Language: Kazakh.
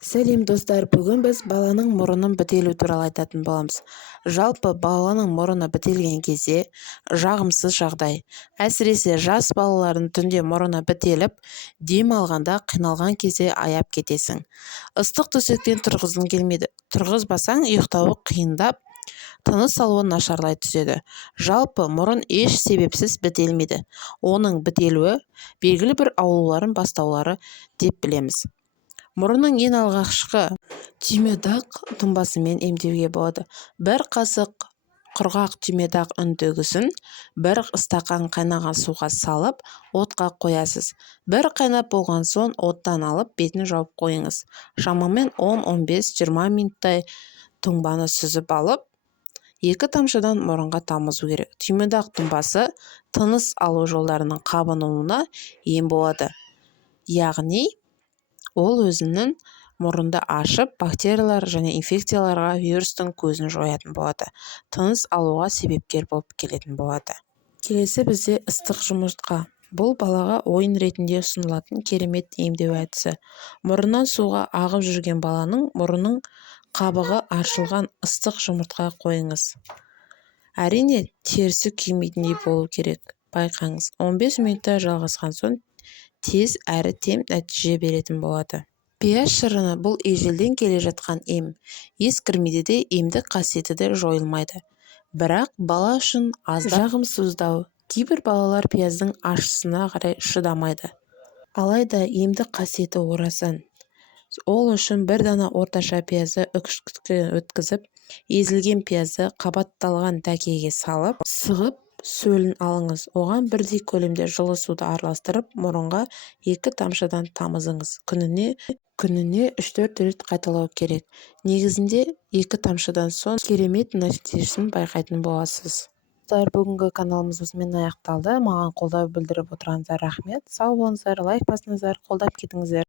Сәлем достар, бүгін біз баланың мұрынын бітелу туралы айтатын боламыз. Жалпы баланың мұрыны бітелген кезде жағымсыз жағдай. Әсіресе жас балалардың түнде мұрыны бітеліп, дем алғанда қиналған кезде аяп кетесің. Ыстық төсектен тұрғызғың келмейді. Тұрғызбасаң ұйықтауы қиындап, тыныс алуы нашарлай түседі. Жалпы мұрын еш себепсіз бітелмейді. Оның бітелуі белгілі бір аурулардың бастаулары деп білеміз. Мұрынның ең алғашқы түймедақ тұнбасымен емдеуге болады. Бір қасық құрғақ түймедақ үндігісін бір стақан қайнаған суға салып, отқа қоясыз. Бір қайнап болған соң оттан алып, бетін жауып қойыңыз. Шамамен 10-15-20 минуттай тұнбаны сүзіп алып, 2 тамшыдан мұрынға тамызу керек. Түймедақ тұнбасы тыныс алу жолдарының қабынуына ем болады. Яғни ол өзінің мұрынды ашып, бактериялар және инфекцияларға вирустың көзін жоятын болады. Тыныс алуға себепкер болып келетін болады. Келесі бізде ыстық жұмыртқа. Бұл балаға ойын ретінде ұсынылатын керемет емдеу әдісі. Мұрыннан суға ағып жүрген баланың мұрынның қабығы ашылған ыстық жұмыртқа қойыңыз. Әрине, терісі күймейтіндей болу керек. Байқаңыз, 15 минутта жалғасқан соң тез әрі тем нәтиже беретін болады. Пияз шырыны бұл ежелден келе жатқан ем. Ескірмейді де, емдік қасиеті де жойылмайды. Бірақ бала үшін аздап жағымсыздау. Кейбір балалар пияздың ащысына қарай шыдамайды. Алайда емдік қасиеті орасан. Ол үшін бір дана орташа пиязды үкіштіктен өткізіп, езілген пиязды қабатталған тәкеге салып, сығып, сөлін алыңыз. Оған бірдей көлемде жылы суды араластырып, мұрынға 2 тамшыдан тамызыңыз. Күніне 3-4 рет қайталау керек. Негізінде 2 тамшыдан соң керемет нәтижесін байқайтын боласыз. Бүгінгі каналымыз осымен аяқталды. Маған қолдау білдіріп отырғаныңызға рахмет. Сау болыңыздар, лайк басыңыздар, қолдап кетіңіздер.